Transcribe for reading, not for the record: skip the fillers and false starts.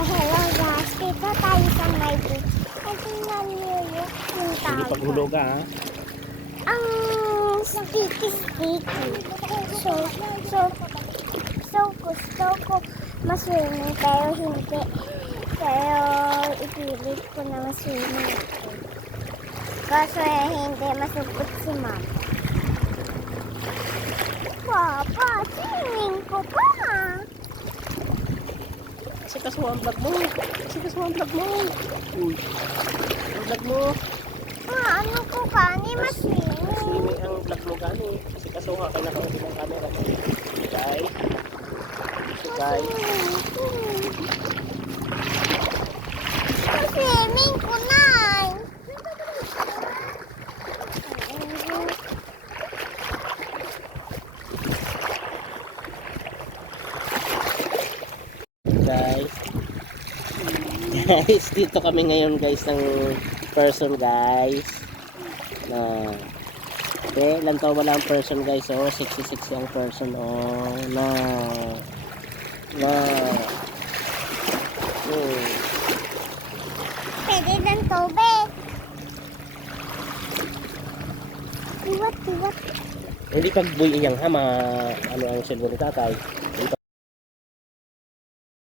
hello guys. Dito tayo sa my beach. Ay, tingnan niyo yung Sige, tao. paghulog ka ha. Ang sticky. So gusto ko maswimming pero hindi. Pero ipilit ko na maswimming ako. Kaso hindi masupot si mama. Papa, swimming ko pa. Kasi ang vlog mo. Uy. Ang vlog mo. Ano ko kani maswimming? Swimming ang vlog mo gani. Kasi kaso nga kayo nakauli ng camera. Guys. So guys. Swimming ko na. Guys, dito kami ngayon guys ng person guys. Okay, ilan taon wala ang person guys. Oh, 66 ang person. Oh, na. Pwede ng tubig. Tiwat. Hindi pag buhay iyang hama, ano ang silbo ni tatay.